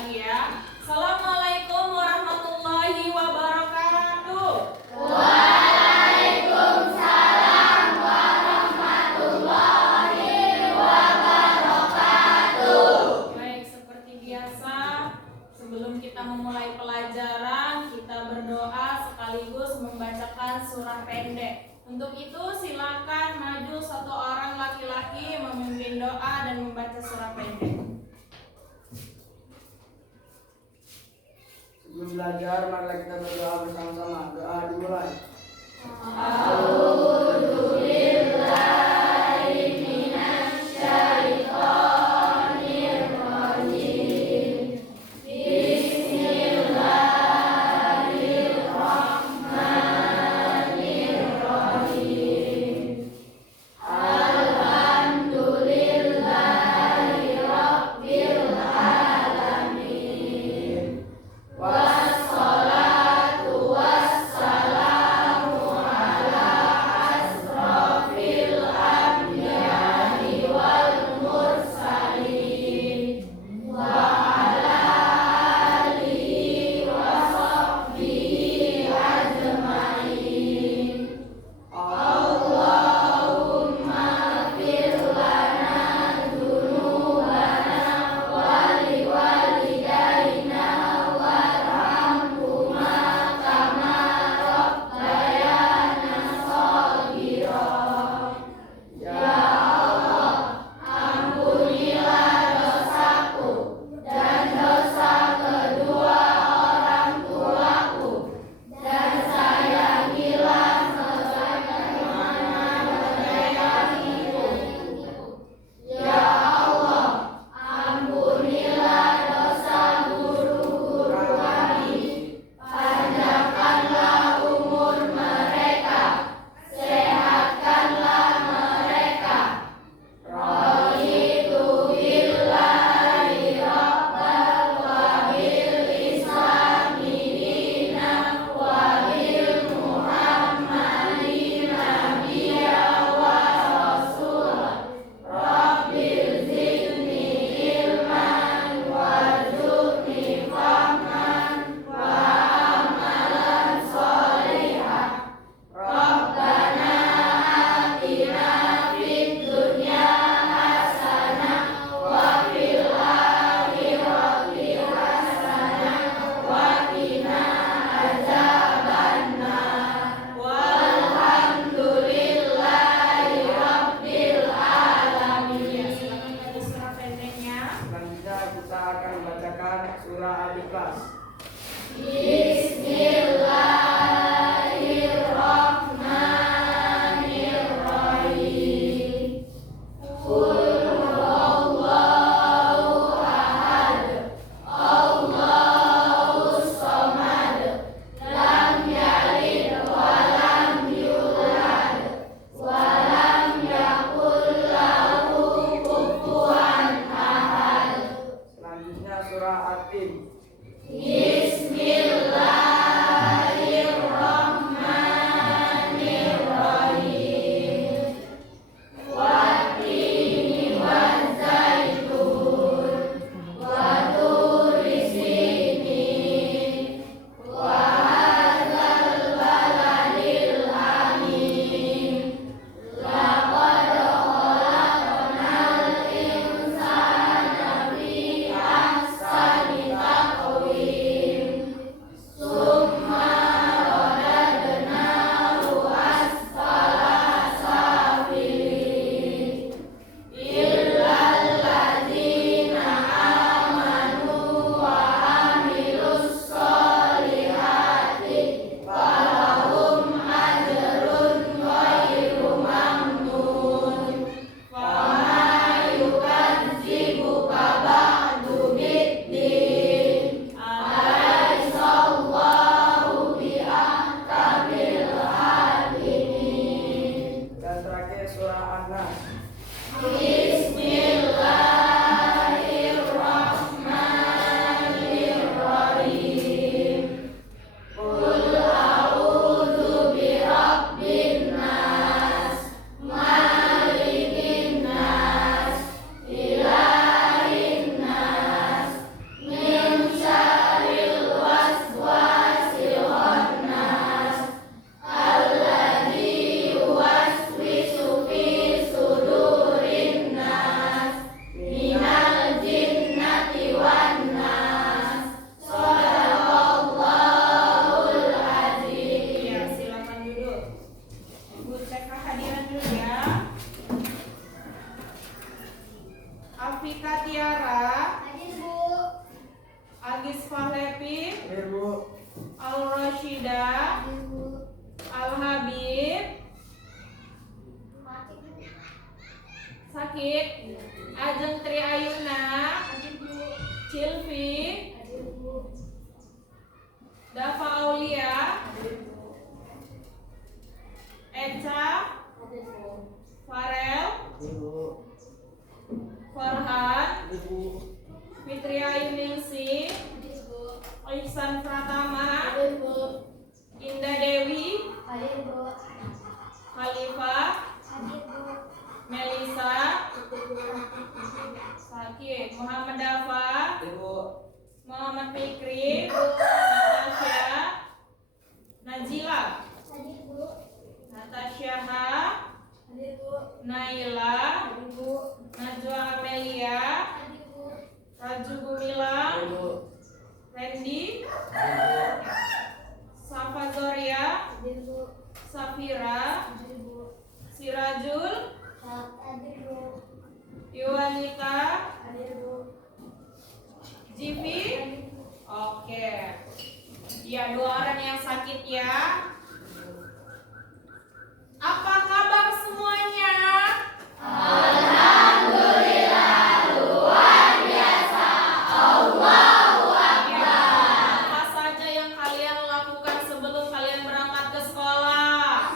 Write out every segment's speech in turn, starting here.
lagi ya. Assalamualaikum warahmatullahi wabarakatuh. Waalaikumsalam warahmatullahi wabarakatuh. Baik, seperti biasa, sebelum kita memulai pelajaran, kita berdoa sekaligus membacakan surah pendek. Untuk itu silakan maju satu orang laki-laki memimpin doa dan membaca surah pendek. Sebelum belajar, mari kita berdoa bersama-sama. Doa dimulai. So Agis Fahlepi, Hadir Bu. Al-Rashida, Al-Habib, Sakit, Ajeng Tri Ayuna, Cilvi, Dafa Aulia, Eca, Farel, Hadir Bu. Farhan, Hadir Bu. Fitri Ayuningsi, Ihsan Pratama, Indah Dewi, Khalifah, Melisa, Sakit, Muhammad Dafa, Hadir Bu. Muhammad Fikri, Natasha, Najila, Natasha Ha, Naila, Najwa Amelia, Raju Gumilang, Hadir Bu. Randy, Hadir Bu. Safa Zoria, Safira, Sirajul, Yuwanita, Jivi. Oke. Ya, 2 orang yang sakit ya. Apa kabar semuanya? Apa saja yang kalian lakukan sebelum kalian berangkat ke sekolah?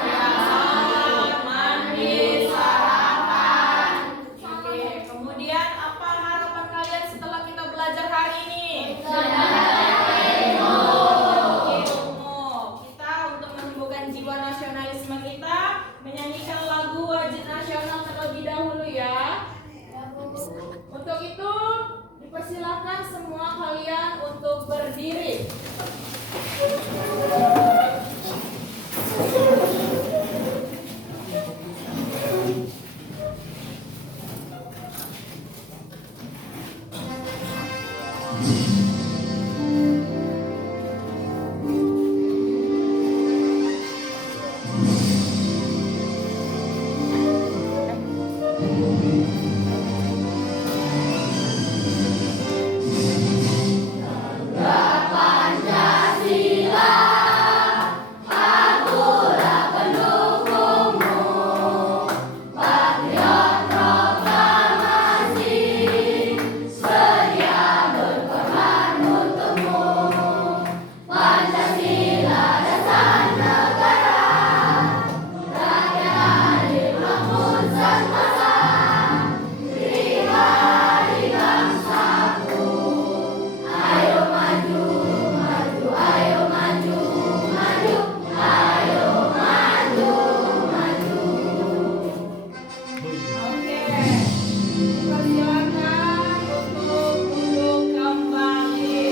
Ya, sholat, mandi, sarapan. Oke, kemudian apa harapan kalian setelah kita belajar hari ini? Ilmu. Kita untuk menumbuhkan jiwa nasionalisme kita menyanyikan lagu wajib nasional terlebih dahulu ya. Untuk itu dipersilakan semua kalian untuk berdiri. Oke, persilakan untuk duduk kembali.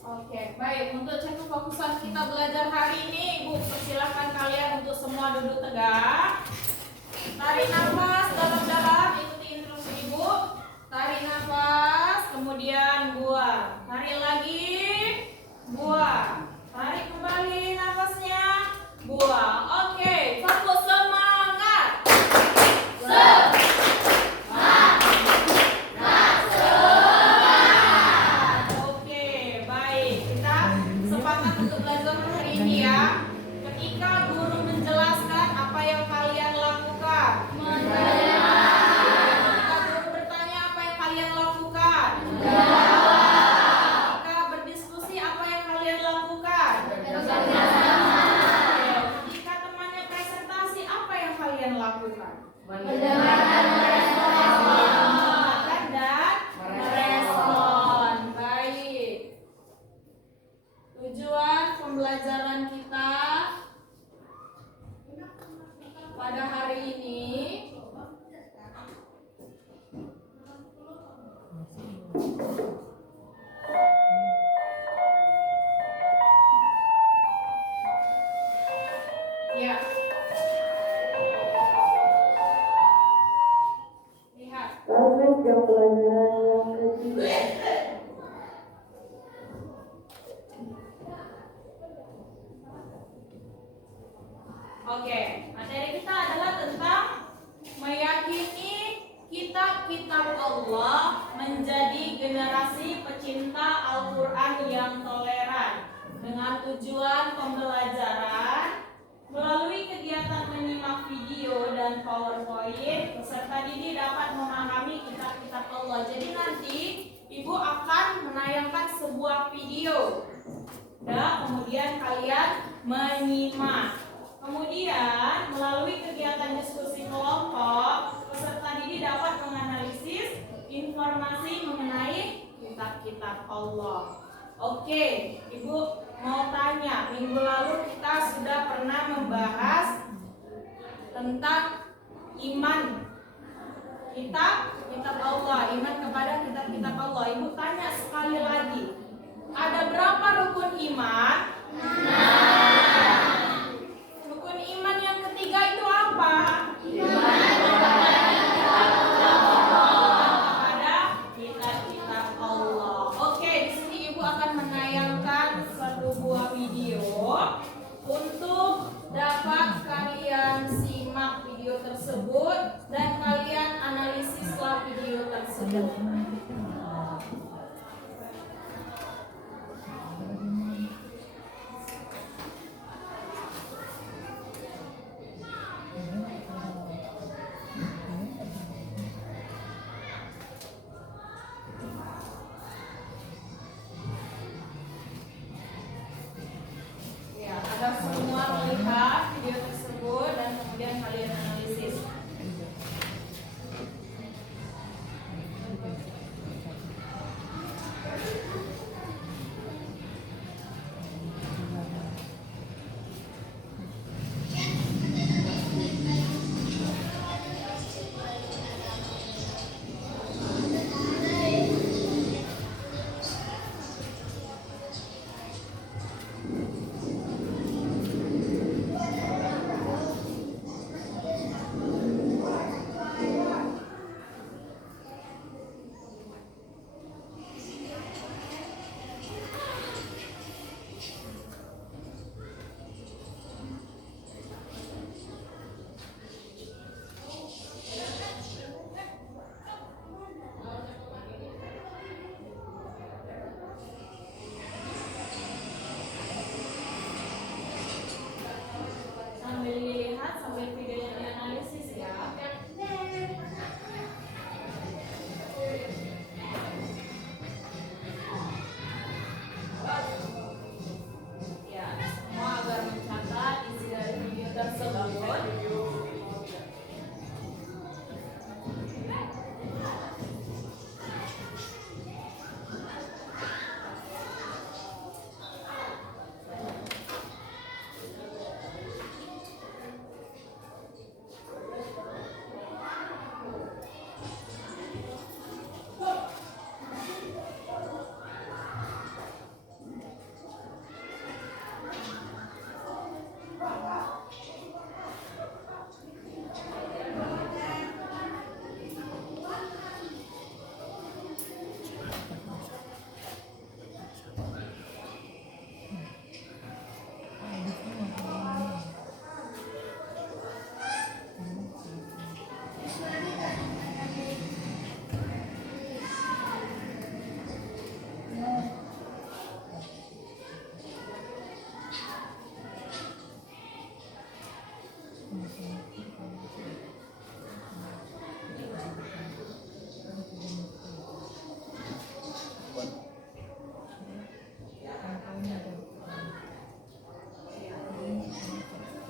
Oke, baik. Untuk cek kefokusan kita belajar hari ini, Ibu, persilakan kalian untuk semua duduk tegak. Tarik nafas dalam-dalam, ikuti instruksi Ibu. Tarik nafas, kemudian buang. Tarik lagi, buang. Tarik kembali nafasnya, buang. Oke, satu semangat. Oke, baik. Kita sepakat untuk belajar hari ini ya. Ketika guru menjelaskan apa yang kalian lakukan. Ketika guru bertanya apa yang kalian lakukan. Ketika berdiskusi apa yang kalian lakukan. Oke, ketika temannya presentasi apa yang kalian lakukan. Mendengarkan dan merespon. Baik. Tujuan pembelajaran kita pada hari ini ya. Lihat. Oke, materi kita adalah tentang meyakini kitab-kitab Allah menjadi generasi pecinta Al-Quran yang toleran dengan tujuan pembelajaran melalui kegiatan menyimak video dan PowerPoint. Peserta didik dapat memahami kitab-kitab Allah. Jadi nanti Ibu akan menayangkan sebuah video. Nah, kemudian kalian menyimak. Kemudian melalui kegiatan diskusi kelompok, peserta didik dapat menganalisis informasi mengenai kitab-kitab Allah. Oke, Ibu mau tanya, minggu lalu kita sudah pernah membahas tentang iman kitab Allah, iman kepada kitab Allah. Ibu tanya sekali lagi, ada berapa rukun iman? Rukun iman yang ketiga itu apa? Kepada kitab-kitab Allah. Oke, di sini Ibu akan menayangkan satu buah video untuk dapat kalian simak video tersebut dan kalian analisislah video tersebut. Ya, ada semua melihat video tersebut dan kemudian kalian analisis. Sambil dilihat, sambil videonya dianalisis ya. Ya, semua agar mencatat isi dari video tersebut.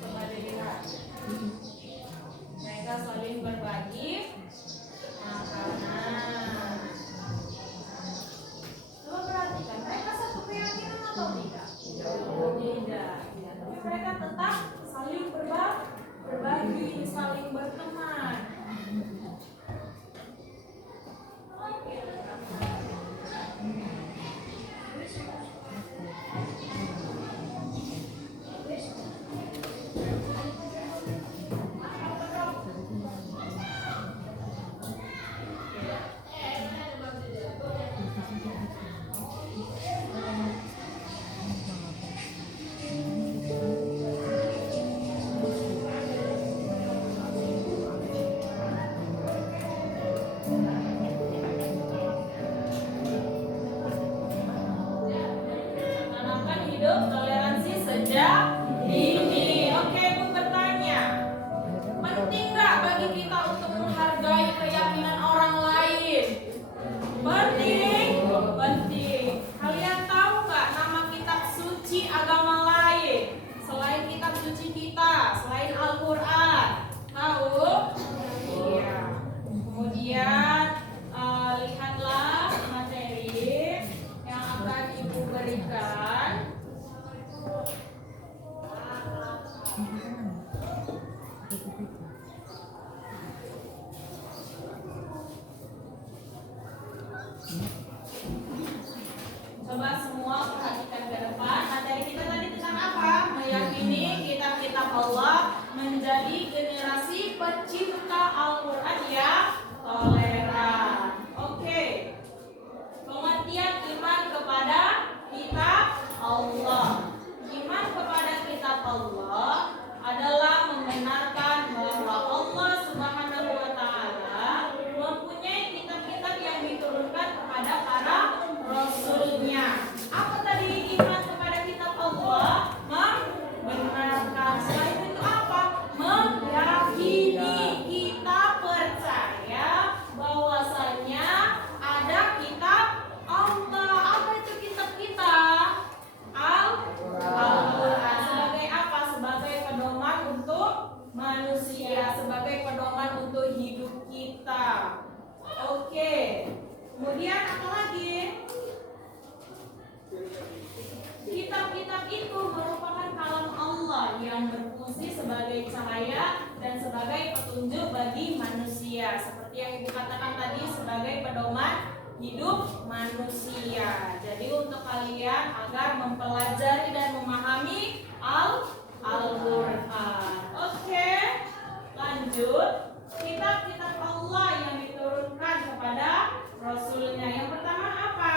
Coba dilihat. Mereka saling berbagi makanan. Coba perhatikan, mereka satu keyakinan atau tidak? Tidak. Ya, tapi mereka tetap saling berbagi, saling berteman. menjadi generasi pecinta Al-Quran yang toleran. Oke. Pengertian iman kepada kitab Allah. Iman kepada kitab Allah adalah membenarkan bahwa Allah Subhanahu wa taala mempunyai kitab-kitab yang diturunkan kepada para rasulnya. Apa tadi iman kepada kitab Allah? Membenarkan. Selain itu apa? Meyakini. Kita percaya bahwasanya ada kitab Allah. Apa itu kitab kita? Al-Quran. Sebagai apa? Sebagai pedoman untuk manusia, sebagai pedoman untuk hidup kita. Oke. Kemudian apa lagi? Kitab-kitab itu merupakan kalam Allah yang berfungsi sebagai cahaya dan sebagai petunjuk bagi manusia. Seperti yang Ibu katakan tadi, sebagai pedoman hidup manusia. Jadi untuk kalian agar mempelajari dan memahami Al-Quran. Oke, lanjut. Kitab-kitab Allah yang diturunkan kepada Rasulnya. Yang pertama apa?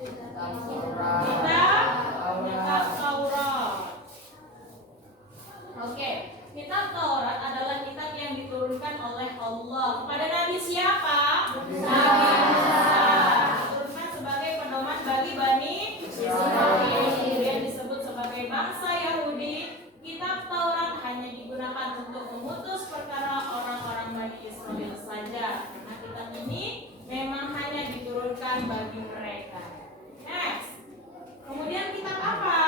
Kitab Taurat. Oke, kitab Taurat adalah kitab yang diturunkan oleh Allah kepada Nabi siapa? Nabi Musa. Diturunkan sebagai pedoman bagi Bani Israil. Kemudian disebut sebagai bangsa Yahudi. Kitab Taurat hanya digunakan untuk memutus perkara orang-orang Bani Israil saja. Karena kitab ini memang hanya diturunkan bagi mereka. Next. Kemudian kitab apa?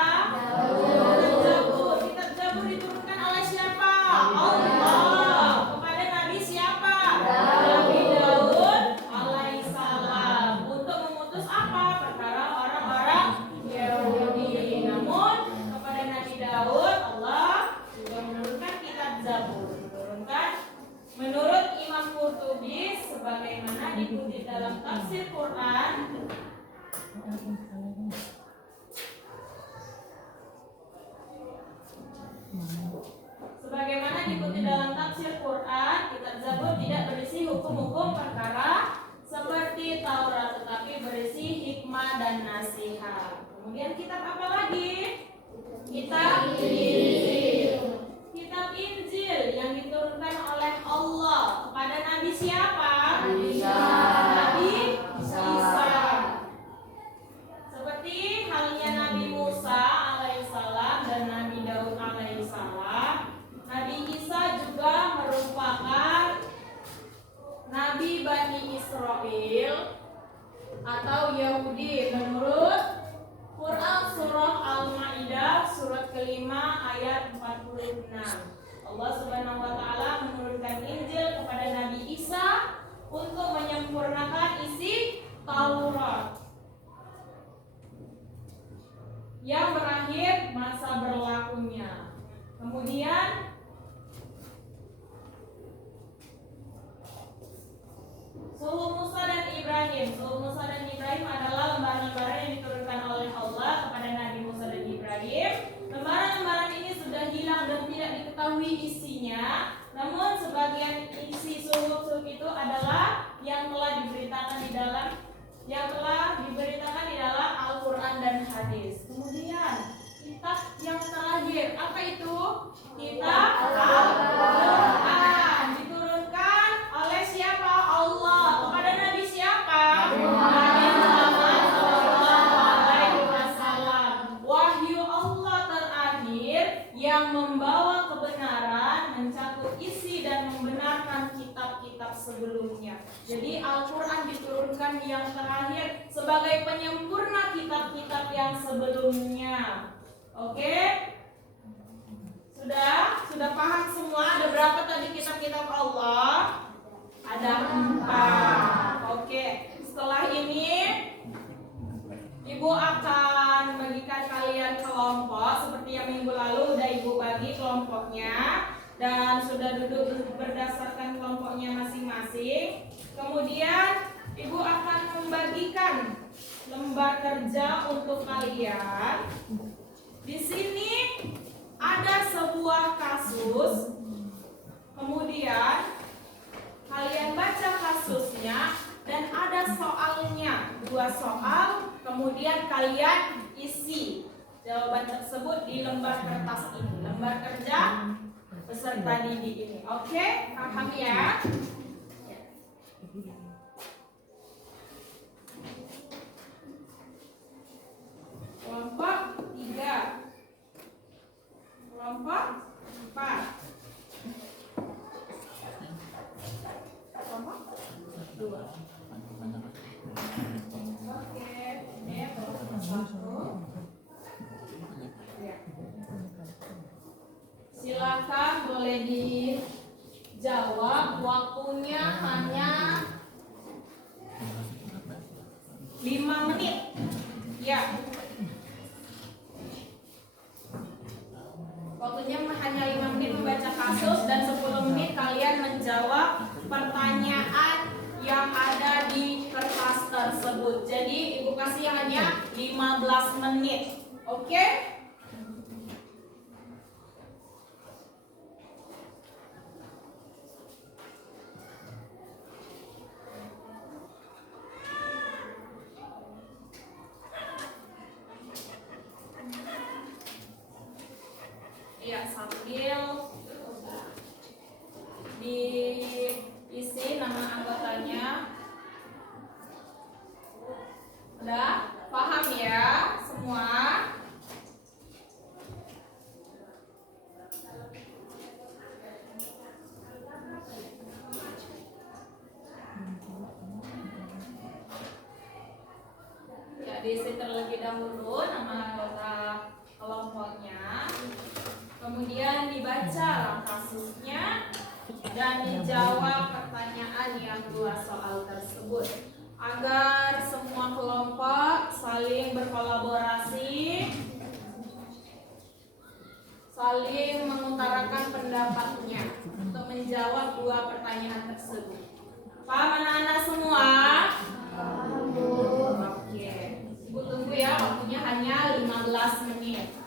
Kitab Zabur. Kitab Zabur diturunkan oleh siapa? Allah. Kepada Nabi siapa? Nabi Daud alaihissalam. Untuk memutus apa? Perkara orang-orang Yahudi. Namun kepada Nabi Daud Allah juga menurunkan kitab Zabur. Diturunkan menurut Imam Qurtubi sebagaimana dikutip dalam tafsir Quran. Sebagaimana dikutip dalam tafsir Quran, kitab Zabur tidak berisi hukum-hukum perkara seperti Taurat, tetapi berisi hikmah dan nasihat. Kemudian kitab apa lagi? Kitab Injil. Kitab Injil yang diturunkan oleh Allah kepada Nabi siapa? Nabi Isa. Seperti halnya Nabi Musa alaihissalam dan Nabi Daud alaihissalam, Nabi Isa juga merupakan Nabi Bani Israel atau Yahudi menurut Quran surah Al-Maidah surat kelima ayat 46. Allah Subhanahu wa taala menurunkan Injil kepada Nabi Isa untuk menyempurnakan isi Taurat yang berakhir masa berlakunya. Kemudian Suhuf Musa dan Ibrahim. Suhuf Musa dan Ibrahim adalah lembaran-lembaran yang diturunkan oleh Allah kepada Nabi Musa dan Ibrahim. Lembaran-lembaran ini sudah hilang dan tidak diketahui isinya. Namun sebagian isi suhuf-suhuf itu adalah yang telah diberitakan di dalam Al-Quran dan hadis. Kemudian kitab yang terakhir apa itu? Kitab Al-Quran diturunkan oleh siapa? Allah kepada Nabi siapa? Nabi Muhammad SAW. Wahyu Allah terakhir yang membawa kebenaran, mencakup isi dan membenarkan kitab-kitab sebelumnya. Jadi Al-Quran diturunkan yang terakhir sebagai penyempurna kitab-kitab yang sebelumnya. Oke? Sudah paham semua? Ada berapa tadi kitab-kitab Allah? Ada 4. Oke. Setelah ini Ibu akan bagikan kalian kelompok seperti yang minggu lalu udah Ibu bagi kelompoknya dan sudah duduk berdasarkan kelompoknya masing-masing. Kemudian Ibu akan membagikan lembar kerja untuk kalian. Di sini ada sebuah kasus kalian isi jawaban tersebut di lembar kertas ini, lembar kerja peserta didik ini. Oke, paham ya? Kelompok 3, kelompok 4, kelompok 2. Oke, ini kelompok 1. Ya. Silakan boleh dijawab, waktunya hanya 5 menit. Ya. Waktunya hanya 5 menit membaca kasus dan 10 menit kalian menjawab pertanyaan yang ada di kertas tersebut. Jadi Ibu kasih hanya 15 menit. Oke? Ya, sambil diisi nama anggotanya. Udah paham ya semua? Ya, diisi terlebih dahulu nama anggota kelompoknya. Kemudian dibaca kasusnya dan dijawab pertanyaan yang 2 soal tersebut. Agar semua kelompok saling berkolaborasi, saling mengutarakan pendapatnya untuk menjawab 2 pertanyaan tersebut. Paham anak-anak semua? Oke. Ibu tunggu ya, waktunya hanya 15 menit.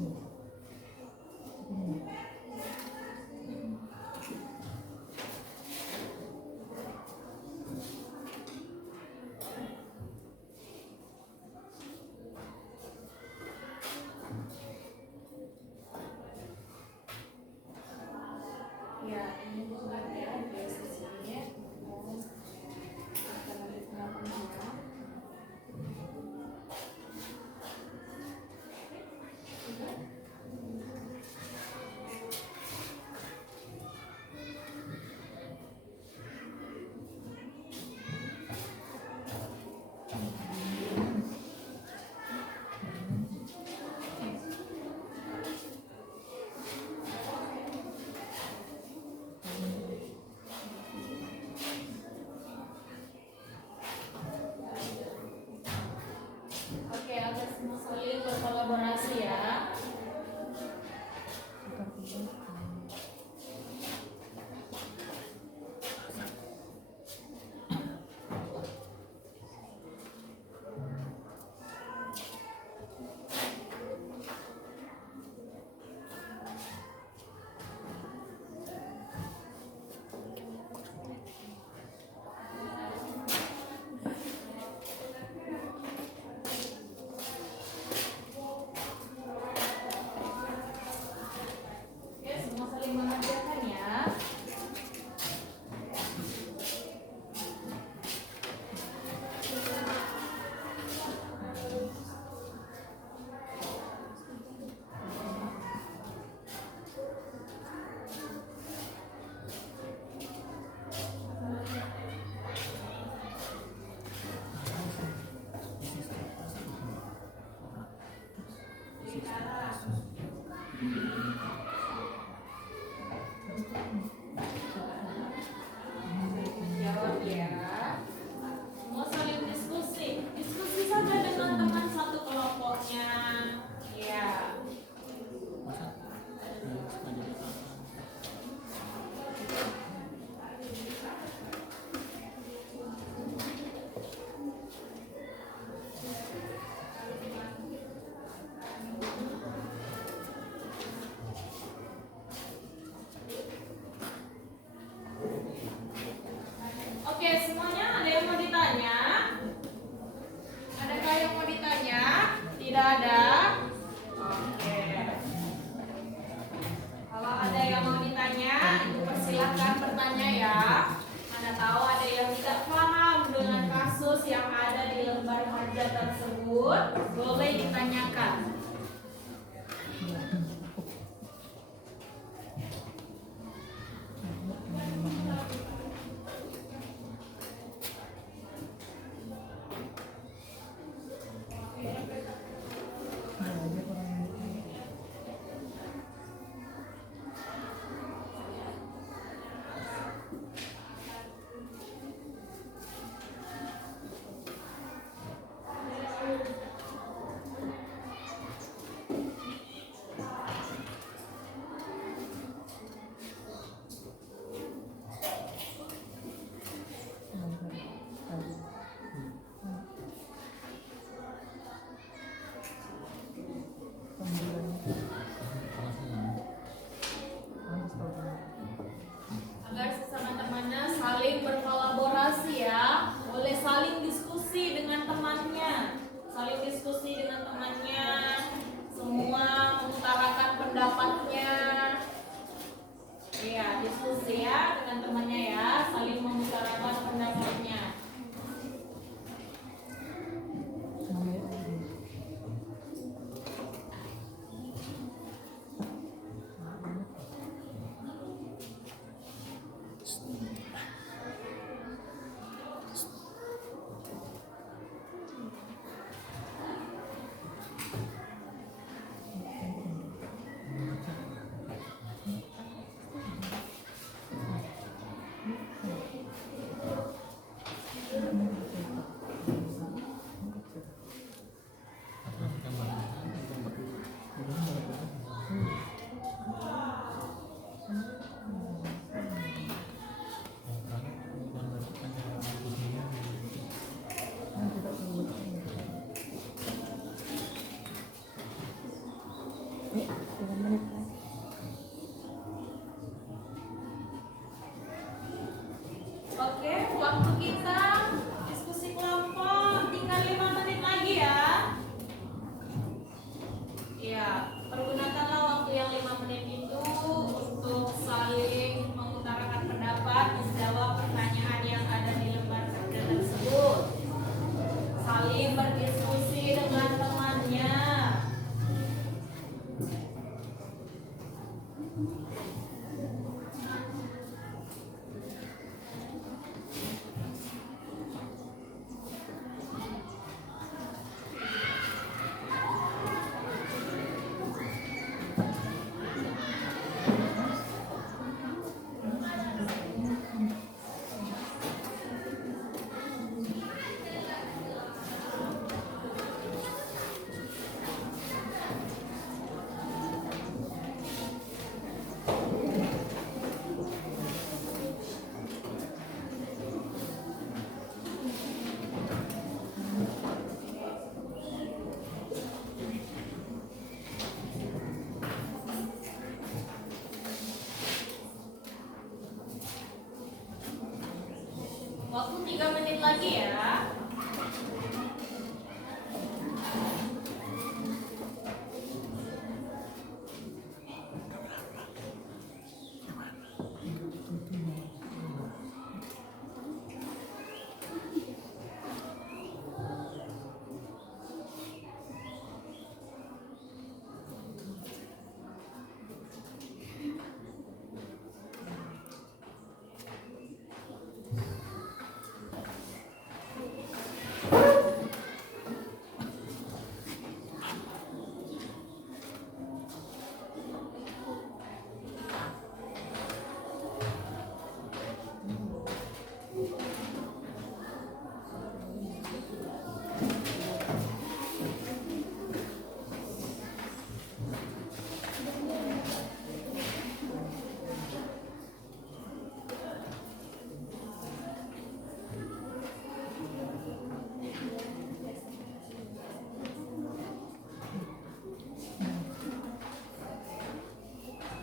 Ya, ini buat ya, sisinya. Kita nanti tengah-tengah. Oke, agar semua saling berkolaborasi ya. Oke, semua saling mengerjakan ya. Jawab ya. Semua saling diskusi. Diskusi saja dengan teman satu kelompoknya. Ya. Oke, semuanya ada yang mau ditanya? Adakah yang mau ditanya? Tidak ada? Oke. Kalau ada yang mau ditanya, Ibu persilahkan bertanya ya. Mana tahu ada yang tidak paham dengan kasus yang ada di lembar harga tersebut, boleh ditanyakan. Agar sesama temannya saling berkolaborasi ya. Boleh saling diskusi dengan temannya. Saling diskusi dengan temannya. Semua mengutarakan pendapatnya. Iya, diskusi ya dengan temannya ya. Saling mengutarakan pendapatnya. Oke, waktu kita diskusi kelompok tinggal 5 menit lagi ya. Ya, pergunakanlah waktu yang 5 menit itu untuk saling mengutarakan pendapat, menjawab pertanyaan yang ada di lembar kerja tersebut. Saling berdiskusi dengan temannya. Waktu 3 menit lagi ya.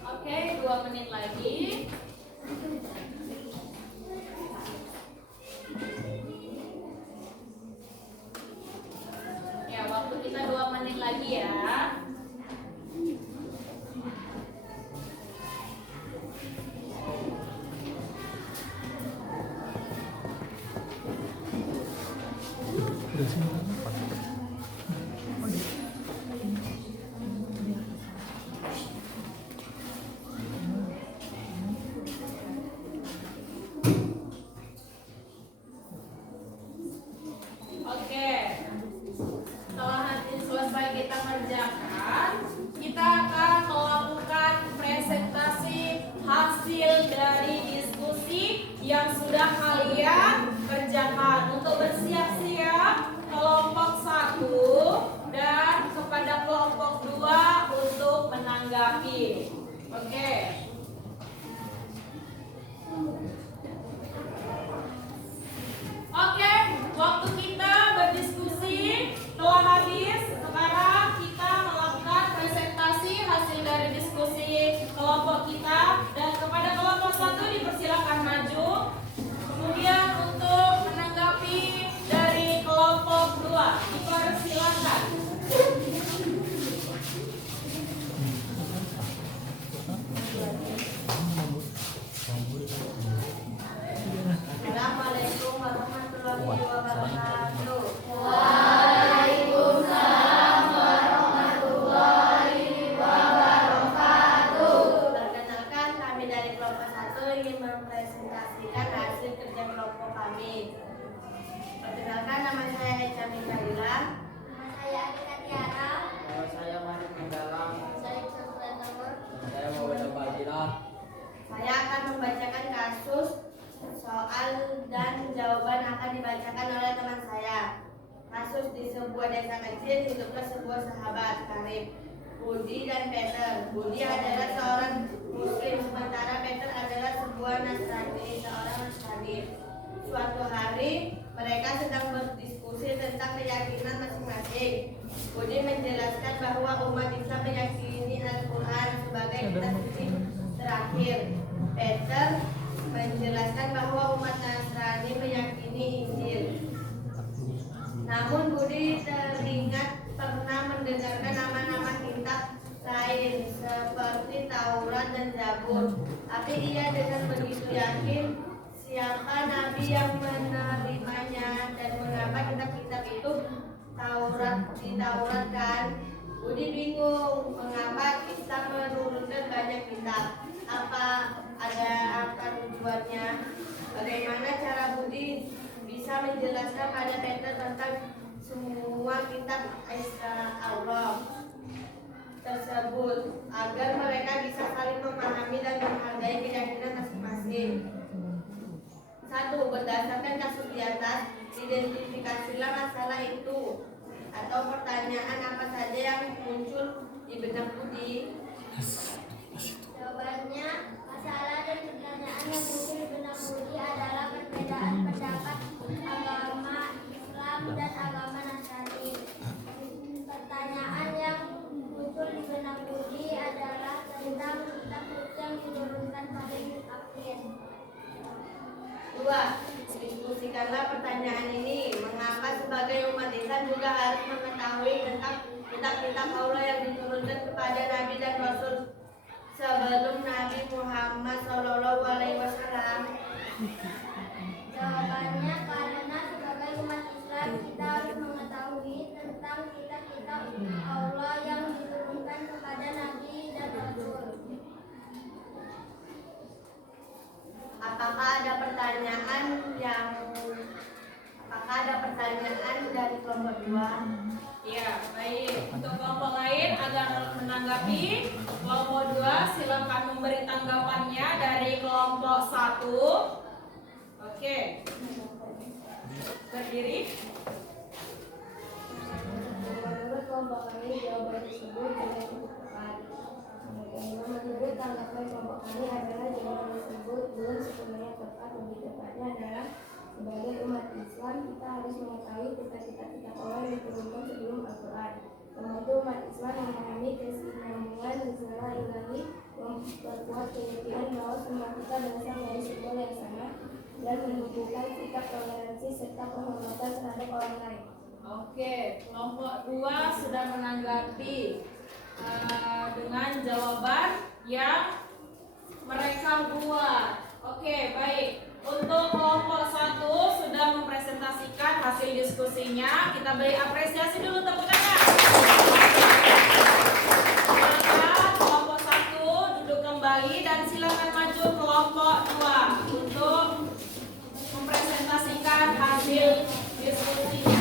Oke, 2 menit lagi. Ya, waktu kita 2 menit lagi ya. Oke, setelah nanti selesai kita kerjakan, kita akan melakukan presentasi hasil dari diskusi yang sudah kalian kerjakan. Untuk bersiap-siap kelompok 1 dan kepada kelompok 2 untuk menanggapi. Oke. Oke, waktu kita berdiskusi telah habis. Sekarang kita melakukan presentasi hasil dari diskusi kelompok kita. Dan kepada kelompok 1 dipersilakan maju. Kemudian untuk menanggapi dari kelompok 2 dipersilakan. Assalamualaikum warahmatullahi wabarakatuh. Waalaikumsalam warahmatullahi wabarakatuh. Perkenalkan, kami dari kelompok 1 ingin mempresentasikan hasil kerja kelompok kami. Perkenalkan, nama saya Echa Mikaela. Nama saya Adita Tiara. Nama saya Manik Menggalang. Saya Chandra Tawar. Saya Muhammad Fadilah. Saya akan membacakan kasus, soal dan jawaban akan dibacakan oleh teman saya. Kasus: di sebuah desa kecil hiduplah sebuah sahabat karib, Budi dan Peter. Budi adalah seorang Muslim, sementara Peter adalah seorang Nasrani. Suatu hari mereka sedang berdiskusi tentang keyakinan masing-masing. Budi menjelaskan bahwa umat Islam meyakini Taurat dan Zabur. Tapi ia dengan begitu yakin siapa nabi yang menerimanya dan mengapa kitab-kitab itu ditauratkan. Budi bingung mengapa Islam menurunkan banyak kitab. Apa tujuannya? Bagaimana cara Budi bisa menjelaskan pada Peter tentang semua kitab Allah tersebut agar mereka bisa saling memahami dan menghargai keyakinan masing-masing. 1. Berdasarkan kasus di atas, identifikasilah masalah itu atau pertanyaan apa saja yang muncul di benak Budi. Jawabannya, masalah dan pertanyaan yang muncul di benak Budi adalah perbedaan pendapat agama Islam dan agama Nasrani. Pertanyaan yang muncul di benak Budi adalah tentang kitab suci yang diturunkan pada April. 2. Diskusikanlah pertanyaan ini. Mengapa sebagai umat Islam juga harus mengetahui tentang kitab-kitab Allah yang diturunkan kepada Nabi dan Rasul sebelum Nabi Muhammad SAW? Jawabannya, karena sebagai umat Islam kita harus mengetahui tentang kitab-kitab Allah yang diturunkan kepada Nabi dan Rasul. Apakah ada pertanyaan dari kelompok 2? Ya, baik. Untuk kelompok lain agar menanggapi, kelompok 2 silakan memberi tanggapannya dari kelompok 1. Oke. Berdiri. Menurut kelompok kami, jawaban tersebut tidak cukup tepat. Menurut tanggapan kelompok kami adalah jawaban tersebut belum sepenuhnya tepat. Lebih tepatnya adalah sebagai umat Islam kita harus mengetahui kitab-kitab Allah yang diturunkan sebelum Al-Quran. Membantu umat Islam memahami kesinambungan risalah ilahi, memperkuat keyakinan bahwa semua kita berasal dari sumber yang sama, dan menumbuhkan sikap toleransi serta penghormatan terhadap orang lain. Oke, kelompok 2 sudah menanggapi dengan jawaban yang mereka buat. Oke, baik. Untuk kelompok 1 sudah mempresentasikan hasil diskusinya. Kita beri apresiasi dulu, tepuk tangan. Silakan kelompok 1 duduk kembali dan silakan maju kelompok 2 untuk mempresentasikan hasil diskusinya.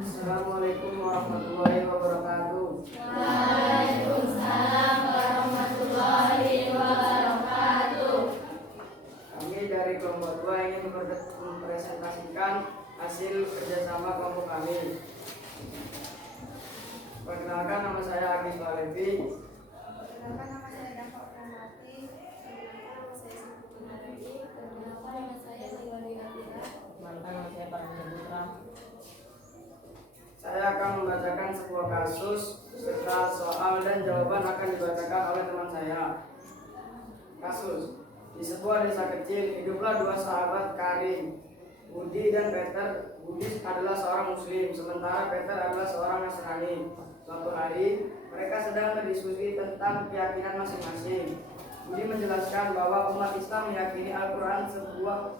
Assalamualaikum warahmatullahi wabarakatuh. Waalaikumsalam warahmatullahi wabarakatuh. Kami dari kelompok 2 ingin mempresentasikan hasil kerjasama kelompok kami. Perkenalkan, nama saya Agis Walevi. Perkenalkan, nama saya Dafa Pramati. Perkenalkan, nama saya Siti Naraji. Perkenalkan, nama saya Liwali Atira. Mantan, nama saya Parmina Putra. Saya akan membacakan sebuah kasus serta soal dan jawaban akan dibacakan oleh teman saya. Kasus: di sebuah desa kecil hiduplah 2 sahabat karib, Budi dan Peter. Budi adalah seorang muslim, sementara Peter adalah seorang Nasrani. Suatu hari mereka sedang berdiskusi tentang keyakinan masing-masing. Budi menjelaskan bahwa umat Islam meyakini Al-Quran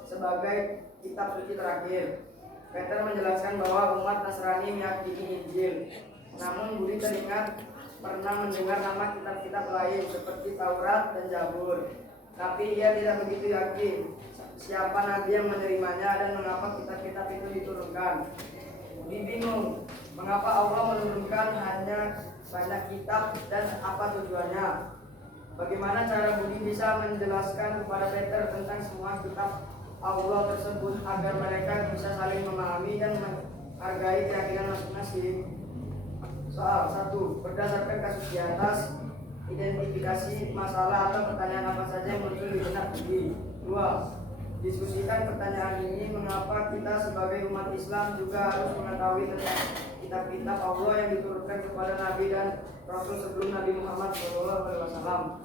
sebagai kitab suci terakhir. Peter menjelaskan bahwa umat Nasrani meyakini Injil. Namun Budi teringat pernah mendengar nama kitab-kitab lain seperti Taurat dan Zabur. Tapi ia tidak begitu yakin siapa nabi yang menerimanya dan mengapa kitab-kitab itu diturunkan. Budi bingung mengapa Allah menurunkan hanya banyak kitab dan apa tujuannya. Bagaimana cara Budi bisa menjelaskan kepada Peter tentang semua kitab Allah tersebut agar mereka bisa saling memahami dan menghargai keyakinan masing-masing. Soal 1. Berdasarkan kasus di atas, identifikasi masalah atau pertanyaan apa saja yang muncul di benak Budi. 2. Diskusikan pertanyaan ini, mengapa kita sebagai umat Islam juga harus mengetahui tentang kitab-kitab Allah yang diturunkan kepada Nabi dan Rasul sebelum Nabi Muhammad SAW.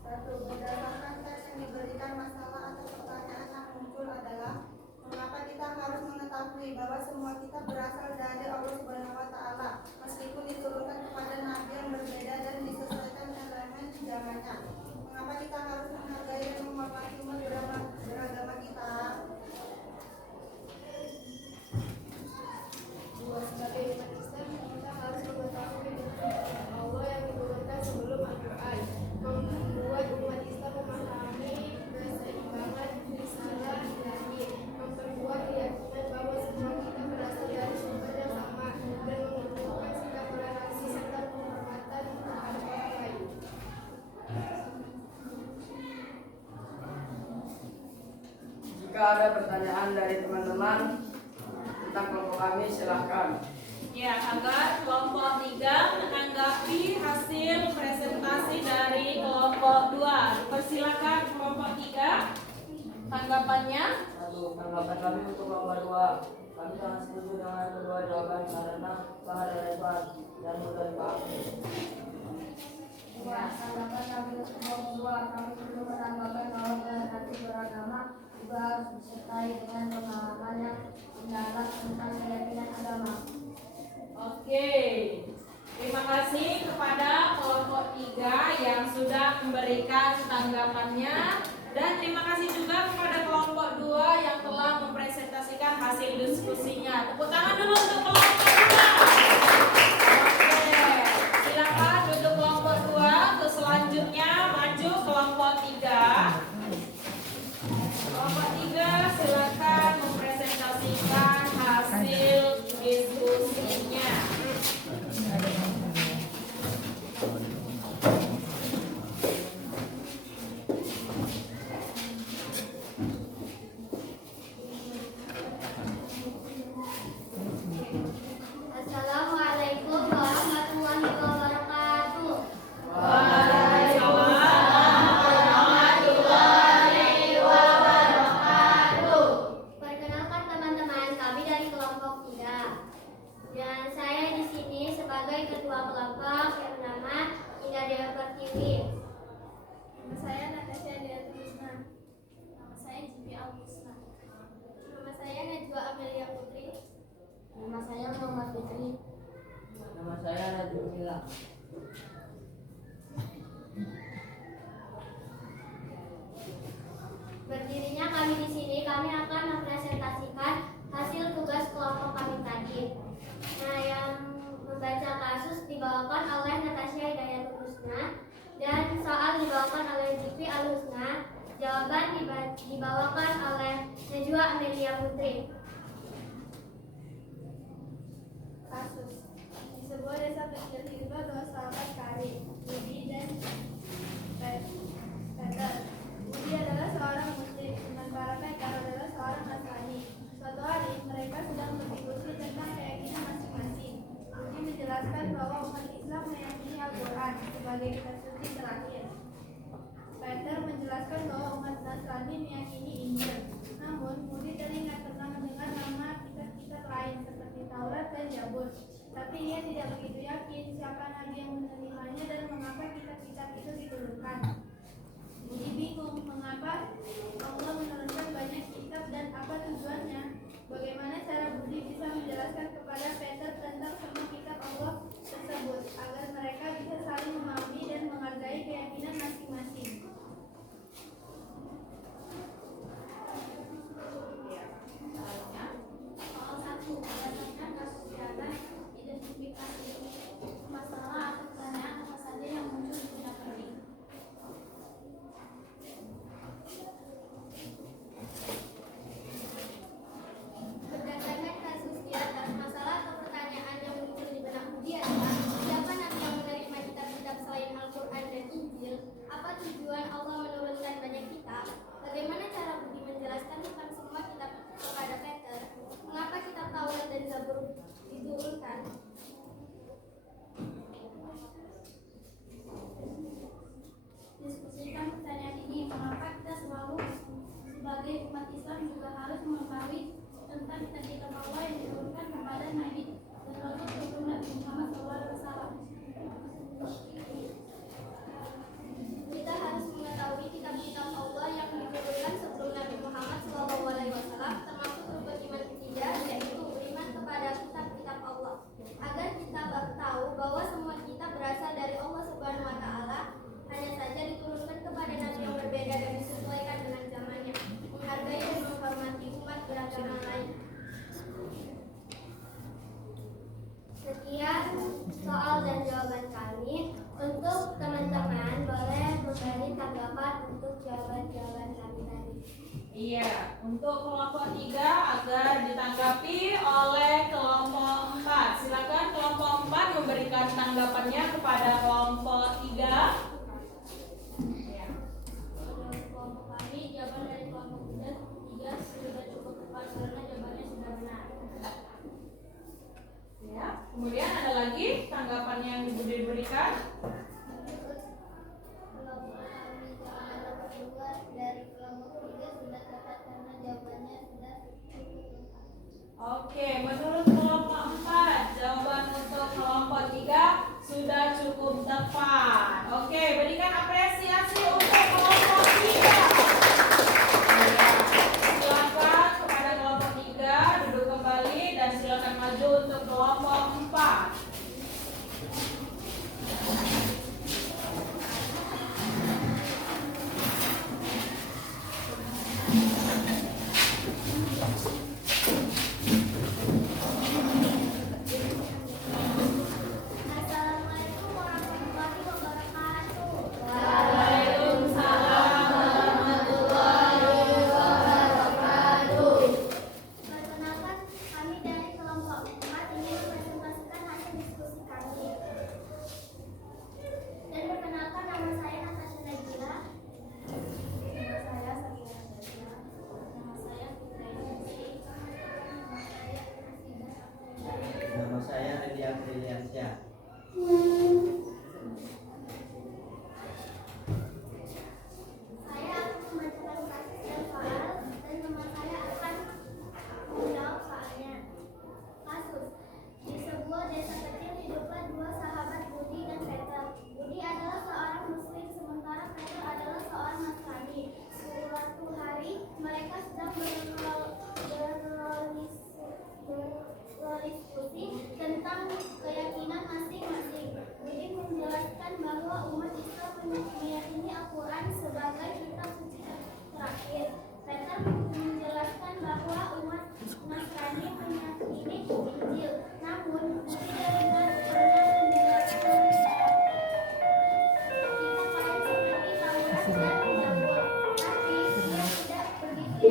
Satu, berdasarkan tes yang diberikan masalah atau pertanyaan yang muncul adalah mengapa kita harus mengetahui bahwa semua kitab berasal dari Allah Subhanahu wa taala meskipun diturunkan kepada nabi yang berbeda dan disesuaikan elemen zamannya. Mengapa kita harus menghargai dan menghormati umat beragama kita? Dua, sebagai umat Islam kita harus mengetahui tentang Allah yang diturunkan sebelum Al-Quran, membuat umat Islam memahami keseimbangan risalah ilahi, memperkuat keyakinan bahwa semua kita berasal dari sumber yang sama, dan menunjukkan sikap toleransi serta penghormatan terhadap orang lain. Jika ada pertanyaan dari teman-teman tentang kelompok kami, silahkan. Ya, agar kelompok 3 menanggapi hasil presentasi dari kelompok 2. Persilakan kelompok 3 tanggapannya. Tanggapan kami untuk kelompok 2, kami sangat setuju dengan kedua jawaban karena sangat relevan dan mudah dipahami. Dua, tanggapan kami untuk kelompok 2, kami perlu menambahkan bahwa toleransi beragama juga harus disertai dengan pemahaman yang mendalam tentang keyakinan agama. Oke. Terima kasih kepada kelompok 3 yang sudah memberikan tanggapannya, dan terima kasih juga kepada kelompok 2 yang telah mempresentasikan hasil diskusinya. Tepuk tangan dulu untuk kelompok 2. Oke, silakan duduk kelompok 2. Ke selanjutnya maju kelompok 3. Kelompok 3 silakan mempresentasikan hasil diskusinya. Assalamualaikum warahmatullahi wabarakatuh. Perkenalkan teman-teman, kami dari kelompok 3. Dan saya di sini sebagai ketua kelompok yang bernama Indah Dewa Pertiwi. Nama saya Natasha Deanti Krishna. Nama saya Jibi Augustina. Nama saya Najwa Amelia Putri. Nama saya Muhammad Fitri. Nama saya Rajul Mila. Berdirinya kami di sini, kami akan mempresentasikan hasil tugas kelompok kami tadi. Nah, yang membaca kasus dibawakan oleh Natasha Hidayatul Husna, dan soal dibawakan oleh Jipi Al-Husna, jawaban dibawakan oleh Najwa Amelia Putri. Kasus. Di sebuah desa kecil hiduplah dua sahabat karib, Budi dan Peter. Budi adalah seorang muslim, sementara Peter adalah seorang Nasrani. Suatu hari mereka sedang berdiskusi tentang keyakinan masing-masing. Budi menjelaskan bahwa umat Islam meyakini Al-Quran sebagai kitab suci terakhir. Peter menjelaskan bahwa umat Nasrani meyakini Injil. Namun, Budi teringat pernah mendengar nama kitab-kitab lain seperti Taurat dan Zabur. Tapi ia tidak begitu yakin siapa nabi yang menerimanya dan mengapa kitab-kitab itu diturunkan. Budi bingung mengapa Allah menurunkan banyak kitab dan apa tujuannya. Bagaimana cara Budi bisa menjelaskan kepada Peter tentang semua kitab Allah tersebut agar mereka bisa saling memahami dan menghargai keyakinan masing-masing. Soal 1, berdasarkan kasus kejahatan, identifikasi masalah atau pertanyaan apa saja yang muncul di benak kami. Berdasarkan kasus di atas, masalah atau pertanyaan yang muncul di benak Budi adalah siapa nabi yang menerima kitab-kitab selain Al-Quran dan Injil? Apa tujuan Allah menurunkan banyak kitab? Bagaimana cara Budi menjelaskan tentang semua kitab kepada Peter? Mengapa kitab Taurat dan Zabur diturunkan? Diskusikan pertanyaan ini, mengapa kita selalu sebagai umat Islam juga harus mengetahui tentang kitab tanggapannya kepada kelompok 3. Ya. Kelompok kami, jawaban dari kelompok 3 sudah cukup tepat karena jawabannya sudah benar. Ya. Kemudian ada lagi tanggapan yang diberikan. Kelompok kami, jawaban kedua dari kelompok 3 sudah tepat karena jawabannya sudah cukup lengkap. Oke, menurut kelompok 4, jawaban untuk kelompok 3 sudah cukup tepat. Oke, berikan apresiasi untuk kelompok 3. Silakan kepada kelompok 3 duduk kembali dan silakan maju untuk kelompok 4. Assalamualaikum warahmatullahi wabarakatuh. Waalaikumsalam warahmatullahi wabarakatuh. Perkenalkan, kami dari kelompok 4 ingin mempresentasikan hasil diskusi kami. Dan perkenalkan, nama saya Natasha Najila. Nama saya Sakina Najila. Nama saya Fitri Ainsi. Nama saya Asidah. Nama saya Randy Apriliansyah. Saya akan membacakan kasus dan soal, dan teman saya akan menjawab soalnya. Kasus: di sebuah desa kecil hiduplah dua sahabat, Budi dan Peter. Budi adalah seorang muslim, sementara Peter adalah seorang Nasrani. Suatu hari mereka sedang berdiskusi tentang keyakinan masing-masing. Budi menjelaskan bahwa umat Islam meyakini Al-Quran sebagai kitab suci terakhir. Peter menjelaskan bahwa umat Nasrani meyakini Injil. Namun Budi tidak pernah menjelaskan kitab lain seperti Taurat dan Zabur. Tapi dia tidak begitu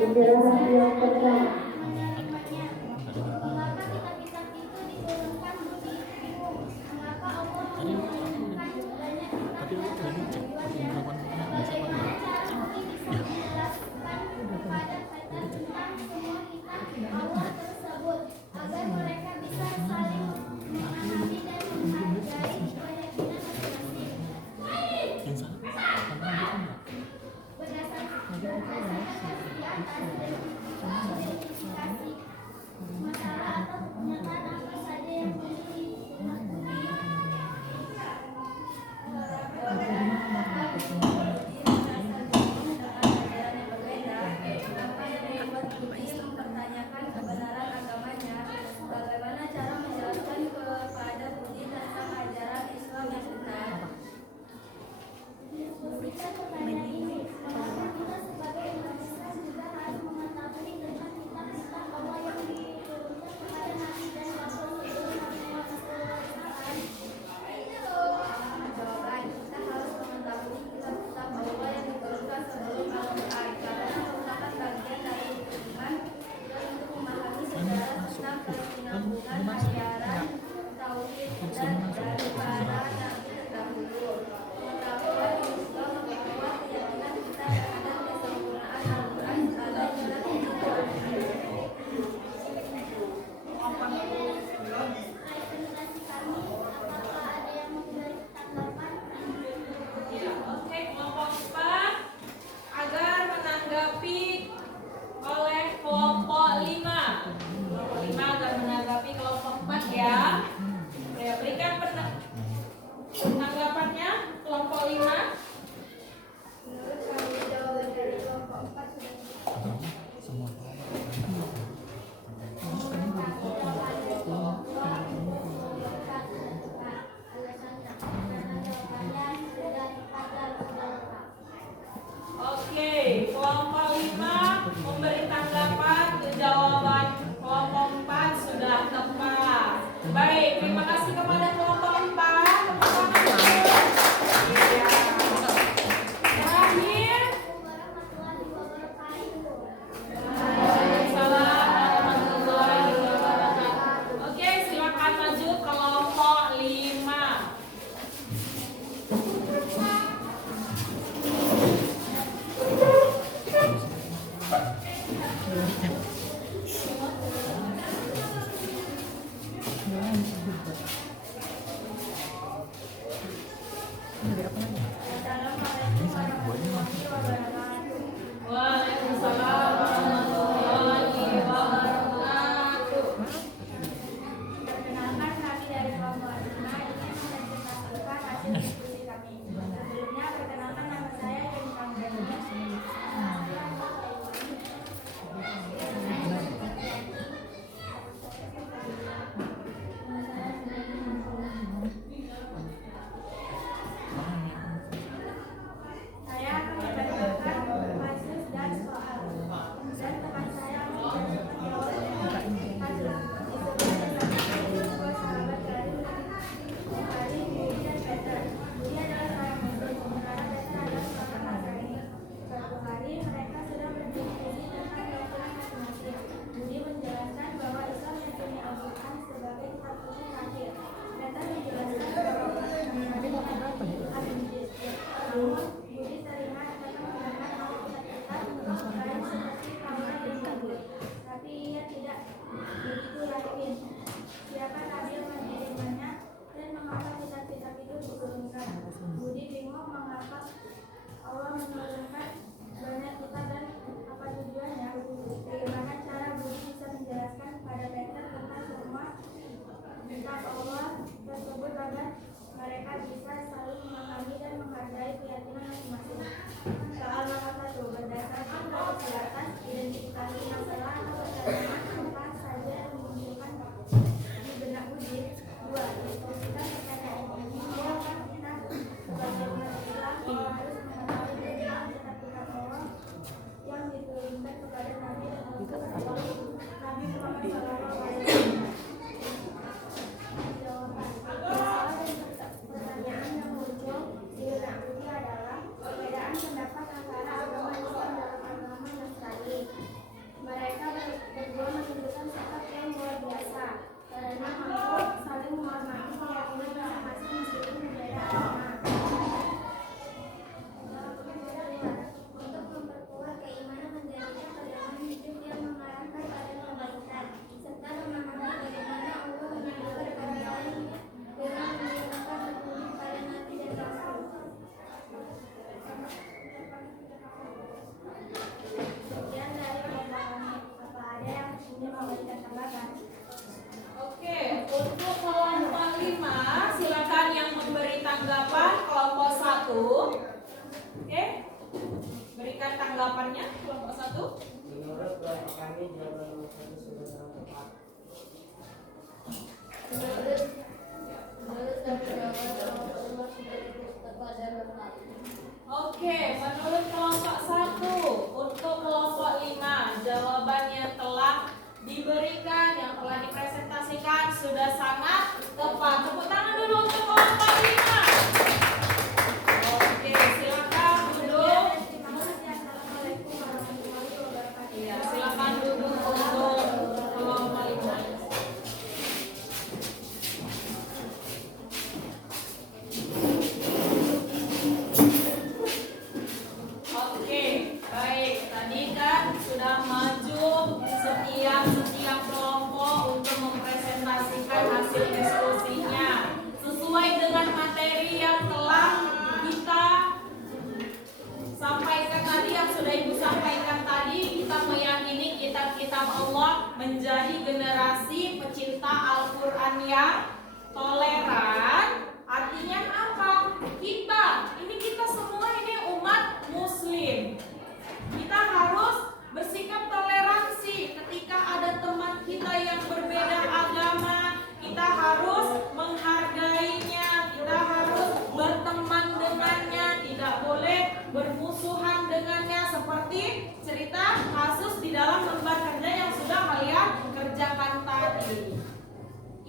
yakin menerimanya. Mengapa kitab-kitab itu diturunkan? Budi bingung. Mengapa Allah menurunkan banyak kitab dan tujuannya? Bagaimana cara Budi bisa menjelaskan kepada Peter tentang semua kitab Allah tersebut agar mereka bisa saling memahami dan menghargai keyakinan masing-masing? Berdasarkan kasus di atas dan identifikasi masalah atau pernyataan apa saja yang mempertanyakan kebenaran agamanya. Bagaimana cara menjelaskan kepada Budi tentang ajaran Islam yang benar? Diskusikan pertanyaan ini. Mengapa kita sebagai umat Islam juga harus mengetahui tentang kitab-kitab Allah yang diturunkan kepada Nabi dan Rasul sebelum Nabi Muhammad SAW? Jawaban: kita harus mengetahui kitab-kitab Allah yang diturunkan sebelum Al-Quran karena merupakan bagian dari iman dan untuk memahami sejarah tentang kesinambungan ajaran tauhid dan dari para nabi terdahulu. Pengetahuan Islam memperkuat keyakinan kita terhadap kesempurnaan Al-Quran sebagai jalan hidup terakhir. Presentasi kami, apakah ada yang memberi tanggapan? Ya, oke, kelompok 4 agar menanggapi oleh kelompok 5. Kelompok 5 agar menanggapi kelompok 4 ya. Ya, berikan tanggapannya kelompok 5. Menurut kami, jawaban dari kelompok 4 sudah cukup. Oke, kelompok 5 memberi tanggapan ke jawaban kelompok 4 sudah tepat. Baik, terima kasih kepada kelompok 4. Iya. Terakhir, Waalaikumsalam warahmatullahi wabarakatuh. Oke, silakan maju kelompok 5. Assalamualaikum warahmatullahi wabarakatuh. Waalaikumsalam warahmatullahi wabarakatuh. Perkenalkan, kami dari kelompok 5 ingin mempresentasikan hasil diskusi kami. Sebelumnya, perkenalkan nama saya Yeni Kamdani. Saya akan membacakan kasus dan soal. Dan teman saya menjelaskan bahwa kasus disebut sebuah sahabat dari Bukhari, Budi, dan Peter. Budi adalah seorang Muslim, sementara Peter adalah seorang Nasrani. Suatu hari mereka sedang berdiskusi tentang keyakinan masing-masing. Budi menjelaskan bahwa Islam meyakini Al-Quran sebagai kitab suci terakhir. Peter menjelaskan bahwa Al-Quran adalah Al-Quran Injil. Namun, Budi terlihat datang mendengar bahwa kitab-kitab lain seperti Taurat dan Zabur. Tapi ia tidak begitu yakin siapa nabi yang mengirimkannya dan mengapa kitab-kitab itu diturunkan. Budi bingung mengapa Allah menurunkan banyak kitab dan apa tujuannya. Bagaimana cara Budi bisa menjelaskan kepada Peter tentang semua kitab Allah tersebut agar mereka bisa saling memahami dan menghargai keyakinan masing-masing. Soal nomor 1, berdasarkan garis di atas, identifikasi masalah atau pertanyaan apa saja yang dimunculkan di benak Budi. 2, diskusikan pertanyaan ini. Apakah kita sebagai umat Islam harus mengetahui tentang kitab-kitab Allah yang diturunkan kepada Nabi dan Nabi Muhammad SAW? Pertanyaan yang muncul di benak Budi adalah perbedaan pendapat antara agama Islam dan agama Nasrani. Mereka berdua menunjukkan sikap yang luar biasa karena mampu saling menghormati keyakinan masing-masing meskipun berbeda agama. Untuk memperkuat keimanan menjadikan pedoman hidup yang mengarahkan pada kebaikan serta memahami bagaimana Allah mengatur kebaikan dengan mengirimkan petunjuk pada Nabi dan Rasul. Sekian dari kelompok kami. Apa ada yang ingin memberikan tambahan? Oke, untuk kelompok 5 silakan yang memberi tanggapan kelompok 1. Oke, berikan tanggapannya kelompok 1. Menurut kelompok kami jawaban nomor 1 sudah sangat tepat. Menurut kami jawaban kelompok 5 sudah cukup tepat dan lengkap. Oke, menurut kelompok 1, untuk kelompok 5 jawaban yang telah diberikan, yang telah dipresentasikan sudah sangat tepat. Tepuk tangan dulu untuk kelompok 5. Oke, silakan duduk. Terima kasih. Assalamualaikum warahmatullahi wabarakatuh. Ya, silakan duduk untuk kelompok 5. Oke, baik. Tadi kan sudah maju setiap kelompok untuk mempresentasikan hasil diskusinya sesuai dengan materi yang telah kita sampaikan tadi, yang sudah Ibu sampaikan tadi. Kita meyakini kitab-kitab Allah menjadi generasi pecinta Al-Quran yang toleran. Artinya apa? Kita semua ini umat muslim. Kita harus bersikap toleransi ketika ada teman kita yang berbeda agama. Kita harus menghargainya, kita harus berteman dengannya, tidak boleh bermusuhan dengannya, seperti cerita kasus di dalam lembar kerja yang sudah kalian kerjakan tadi.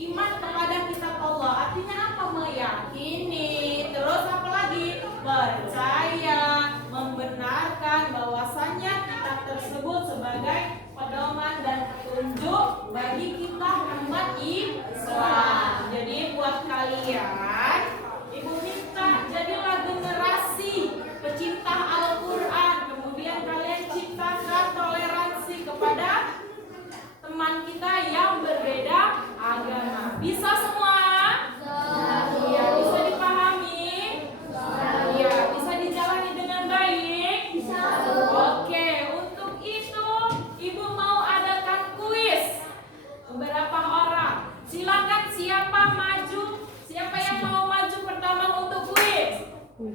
Iman kepada kitab Allah artinya apa? Meyakini. Terus apa lagi? Percaya, membenarkan bahwasannya kitab tersebut sebagai pedoman dan petunjuk bagi kita umat Islam. Jadi buat kalian, Ibu minta jadilah generasi pecinta Al-Quran. Kemudian kalian ciptakan toleransi kepada teman kita yang berbeda agama. Bisa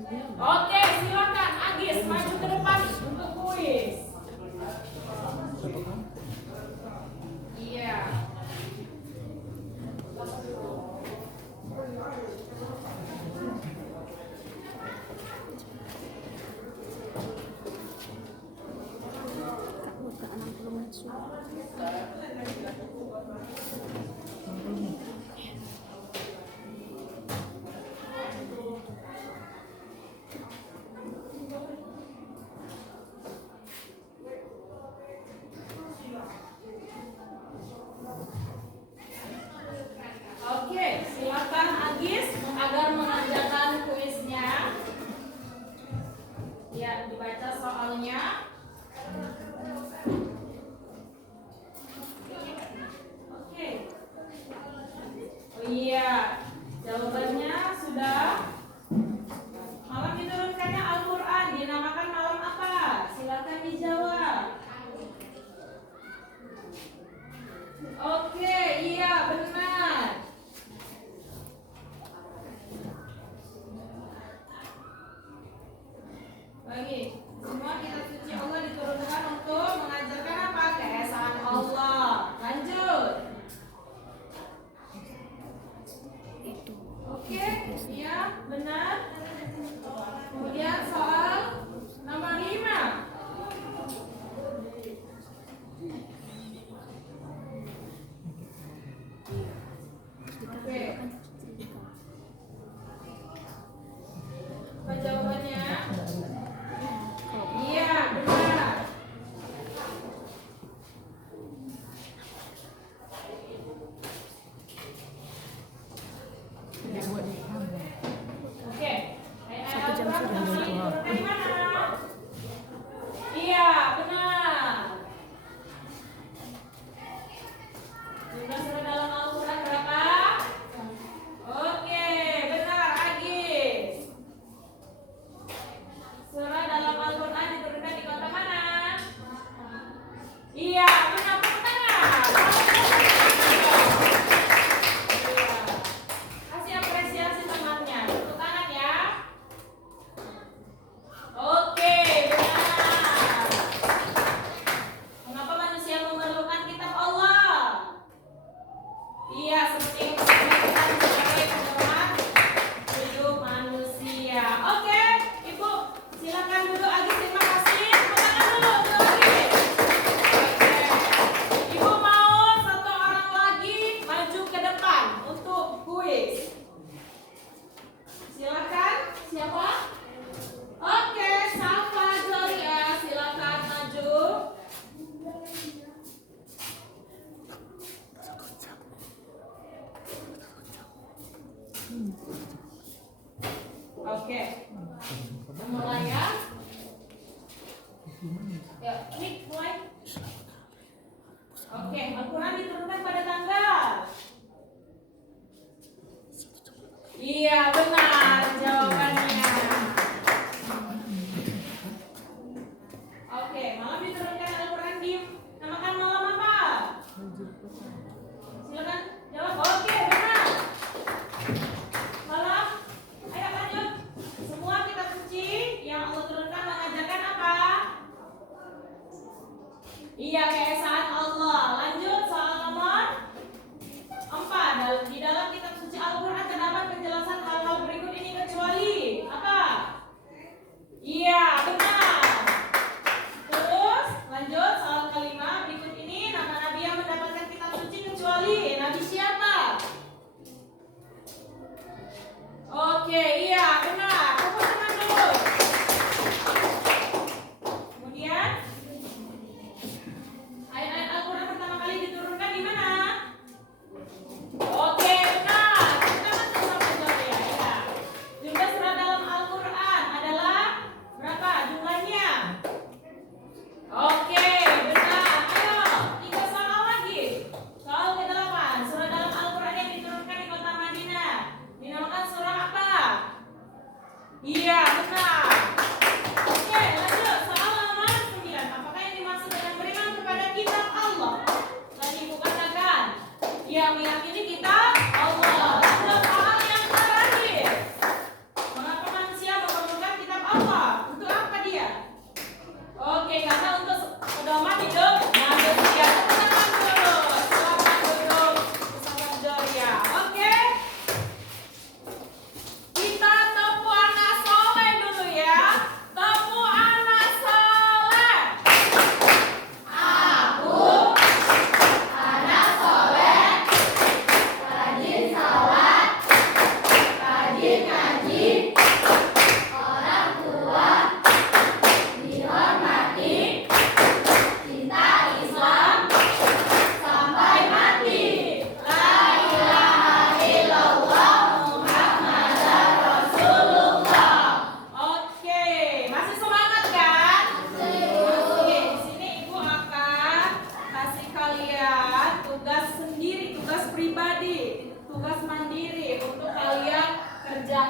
Oke, silakan Agis maju ke depan untuk kuis. Iya. Oke, silakan Agis agar mengerjakan kuisnya. Ya, dibaca soalnya. Oke. Oh iya, jawabannya sudah. Malam diturunkannya Al-Quran dinamakan malam apa? Silakan dijawab. Oke, iya benar. Bagi semua kitab suci Allah diturunkan untuk mengajarkan apa? Keesaan Allah. Lanjut. Oke, iya benar. Kemudian soal nomor 5. Oke. Apa jawabannya? Iya, benar. Oke. Al-Quran pertama diturunkan di mana? Iya, benar. Jumlah surah dalam Al-Quran berapa? Oke, benar Agis. Surah dalam Al-Quran diturunkan di kota mana? Iya, benar, tepuk tangan. Kasih apresiasi temannya. Tepuk tangan ya. Oke, benar. Mengapa manusia memerlukan kitab Allah? Iya, seperti yang kita sebagai pedoman hidup manusia. Oke, Ibu, silakan duduk Agis. Terima kasih. Tepuk tangan dulu untuk Agis. Oke. Ibu mau satu orang lagi maju ke depan untuk kuis. Silakan. Siapa? Oke, Safa Joria, silakan maju. Oke. Mulai ya. Ya, ini mulai. Oke, Al-Quran diturunkan pada tanggal. Iya, benar jawabannya. Oke, malam diturunkan Al-Quran di namakan malam apa? Silakan jawab. Oke, benar. Malam. Ayo lanjut. Semua kitab suci yang Allah turunkan mengajarkan apa? Iya, keesaan Allah. Lanjut soal nomor 4. Di dalam kitab suci Al-Quran terdapat penjelasan hal-hal berikut ini kecuali apa? Iya, benar. Terus lanjut soal kelima. Berikut ini nama nabi yang mendapatkan kitab suci kecuali nabi siapa? Oke, iya benar. Tepuk tangan dulu. Kemudian ayat-ayat Al-Quran pertama kali diturunkan di mana? Oke, benar. Kita masih sama jawab ya. Ya. Jumlah surah dalam Al-Quran adalah berapa jumlahnya? Oke, benar. Ayo, 3 soal lagi. Soal ke-8. Surah dalam Al-Quran yang diturunkan di kota Madinah dinamakan surah apa?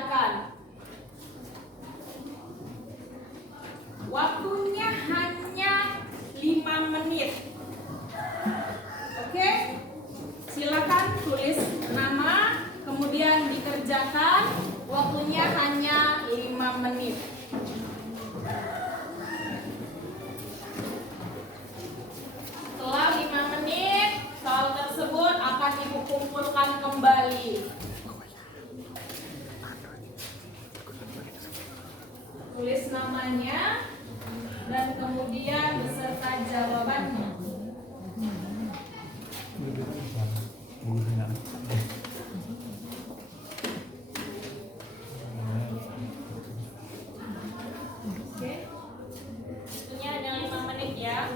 kerjakan. Waktunya hanya 5 menit. Oke? Silakan tulis nama, kemudian dikerjakan. Waktunya hanya 5 menit. Setelah 5 menit, soal tersebut akan Ibu kumpulkan kembali. Tulis namanya dan kemudian beserta jawabannya. Oke. Waktunya hanya 5 menit ya.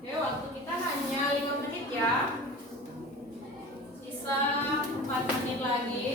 Oke, waktu kita hanya 5 menit ya. Sisa 4 menit lagi.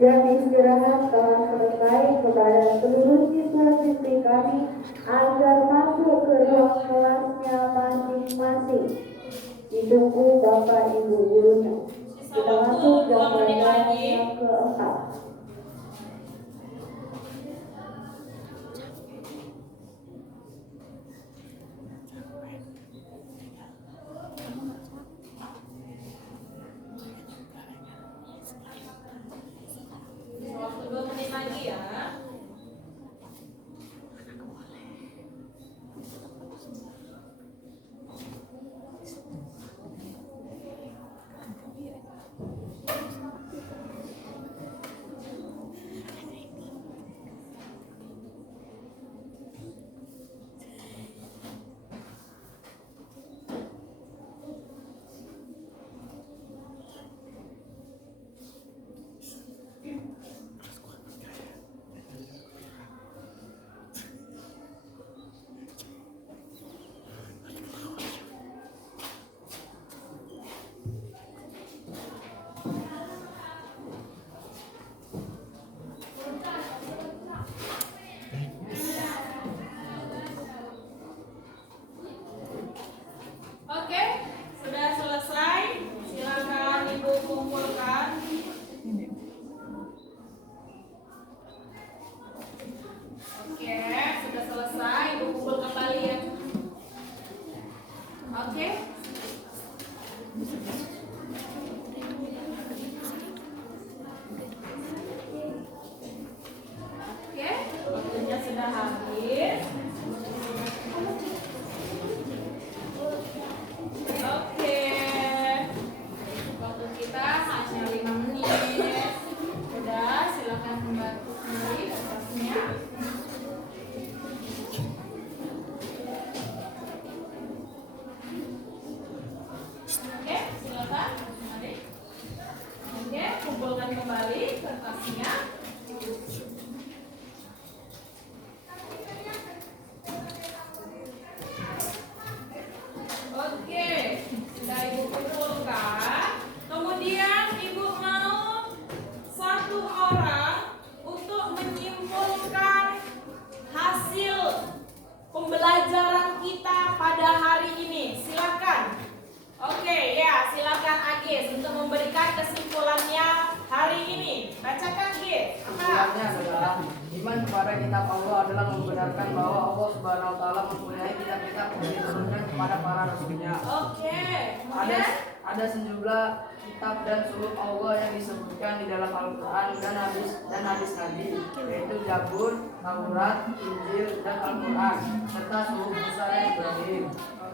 Jam istirahat telah selesai. Kepada seluruh siswa-siswi kami agar masuk ke ruang kelasnya masing-masing. Ditunggu Bapak Ibu gurunya. Sisa Kita waktu masuk 2 jam menit pelajaran lagi. yang keempat. Waktu 2 menit lagi ya. Oke, sudah selesai. Silakan Ibu kumpulkan. Oke, sudah selesai. Ibu kumpul kembali ya. Oke. Oke, waktunya sudah habis. Oke, waktu kita hanya 5 menit. Udah, silakan kembali ke kelasnya. Agis untuk memberikan kesimpulannya hari ini. Bacakan Gis. Kesimpulannya adalah iman kepada kitab Allah adalah membenarkan bahwa Allah Subhanahu wa taala mempunyai kitab-kitab yang diturunkan kepada para rasulnya. Oke. Kemudian Ada sejumlah kitab dan suhuf Allah yang disebutkan di dalam Al-Quran dan hadis Nabi, yaitu Zabur, Taurat, Injil, dan Al-Quran, serta suhuf Musa dan Ibrahim.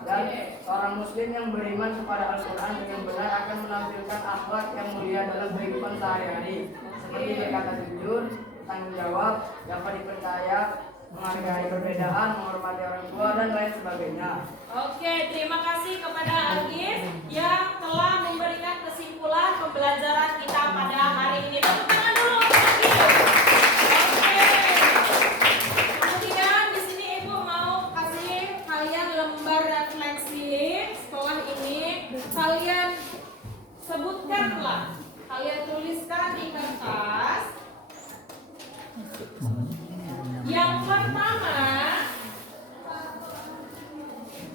Dan seorang muslim yang beriman kepada Al-Quran dengan benar akan menampilkan akhlak yang mulia dalam kehidupan sehari-hari, seperti berkata jujur, tanggung jawab, dapat dipercaya, menghargai perbedaan, menghormati orang tua, dan lain sebagainya. Oke, terima kasih kepada Agis yang telah memberikan kesimpulan pembelajaran kita pada hari ini. Tepuk tangan dulu untuk Agis. Oke. Kemudian di sini Ibu mau kasih kalian lembar refleksi. Setelah ini kalian sebutkanlah, kalian tuliskan di kertas. Yang pertama,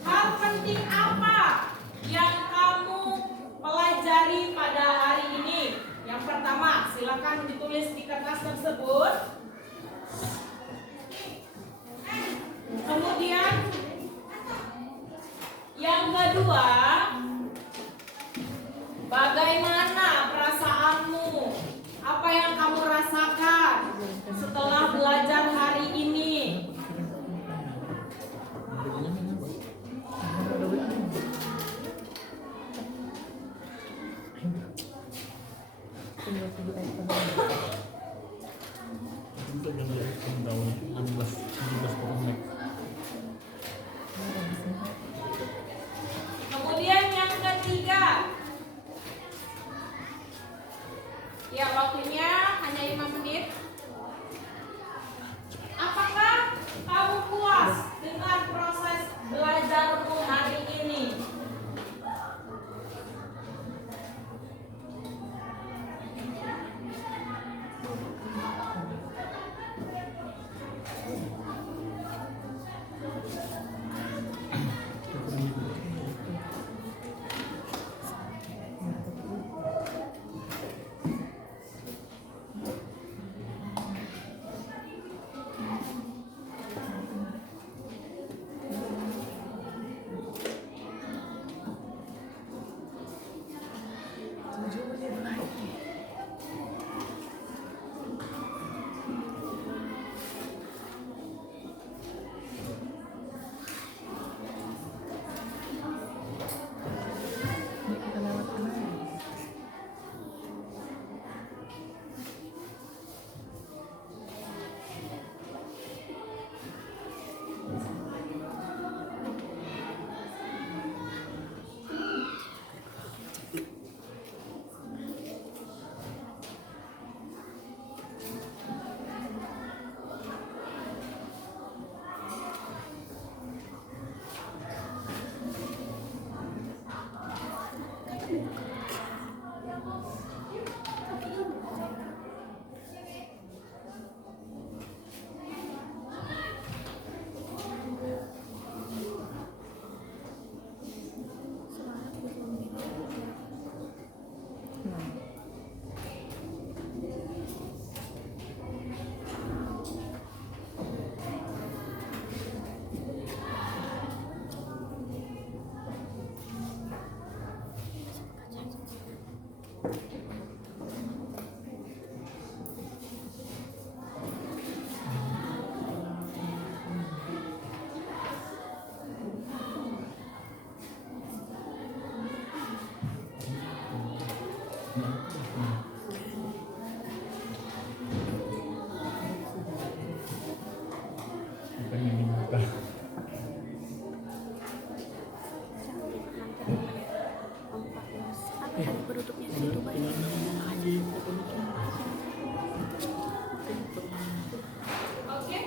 hal penting apa yang kamu pelajari pada hari ini? Yang pertama, silakan ditulis di kertas tersebut. Kemudian, yang kedua, bagaimana perasaanmu? Apa yang kamu rasakan setelah belajar hari ini? Kemudian yang ketiga, ya waktunya hanya 5 menit. Apakah kamu puas dengan proses belajarmu hari ini? Oke.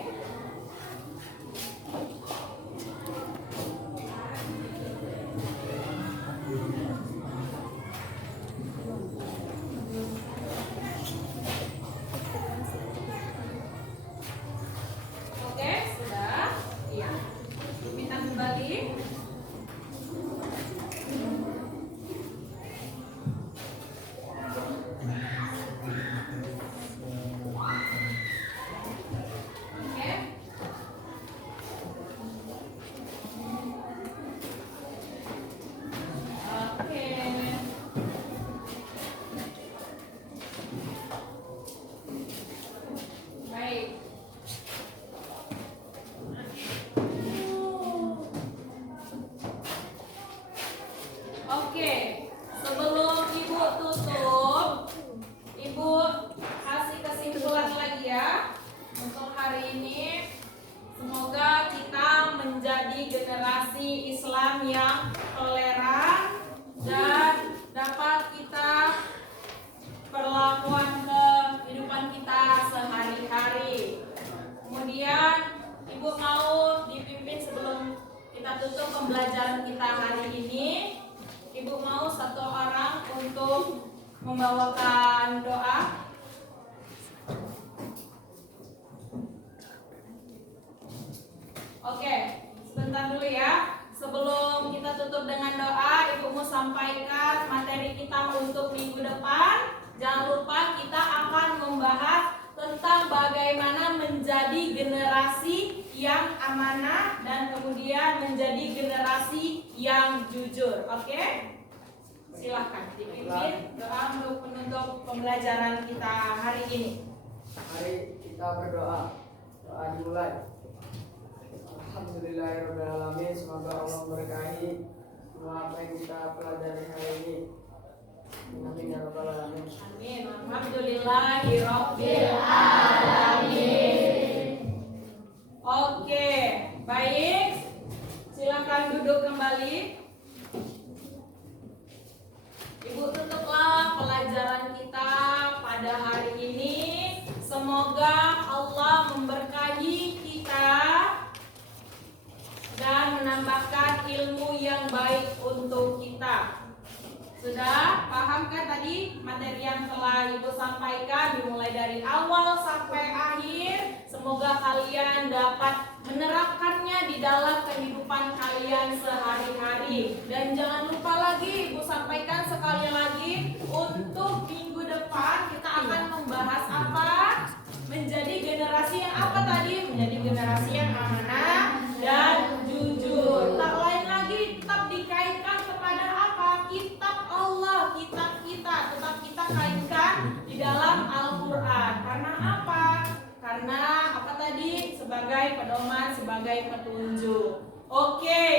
Oke, sudah. Iya. Minta kembali. Oke, sebelum Ibu tutup, Ibu kasih kesimpulan lagi ya untuk hari ini. Semoga kita menjadi generasi Islam yang toleran dan dapat kita perlakuan kehidupan kita sehari-hari. Kemudian Ibu mau dipimpin sebelum kita tutup pembelajaran kita hari ini. Ibu mau satu orang untuk membawakan doa. Oke, sebentar dulu ya. Sebelum kita tutup dengan doa, Ibu mau sampaikan materi kita untuk minggu depan. Jangan lupa kita akan membahas tentang bagaimana menjadi generasi yang amanah dan kemudian menjadi generasi yang jujur. Oke? Silahkan dipimpin doa untuk penutup pembelajaran kita hari ini. Mari kita berdoa. Doa dimulai. Alhamdulillahirrahmanirrahim. Semoga Allah memberkahi semua apa yang kita pelajari hari ini. Amin ya rabbal alamin. Amin. Alhamdulillahirabbil alamin. Oke, baik. Silakan duduk kembali. Ibu tutuplah pelajaran kita pada hari ini. Semoga Allah memberkahi kita dan menambahkan ilmu yang baik untuk kita. Sudah paham kan tadi materi yang telah Ibu sampaikan dimulai dari awal sampai akhir? Semoga kalian dapat menerapkannya di dalam kehidupan kalian sehari-hari. Dan jangan lupa lagi Ibu sampaikan sekali lagi, untuk minggu depan kita akan membahas apa? Menjadi generasi yang apa tadi? Menjadi generasi yang amanah dan jujur. Tak lain lagi tetap dikaitkan kepada apa? Kitab Allah, kitab kita tetap kita kaitkan di dalam Al-Quran. Karena apa? Karena apa tadi? Sebagai pedoman, sebagai petunjuk. Oke.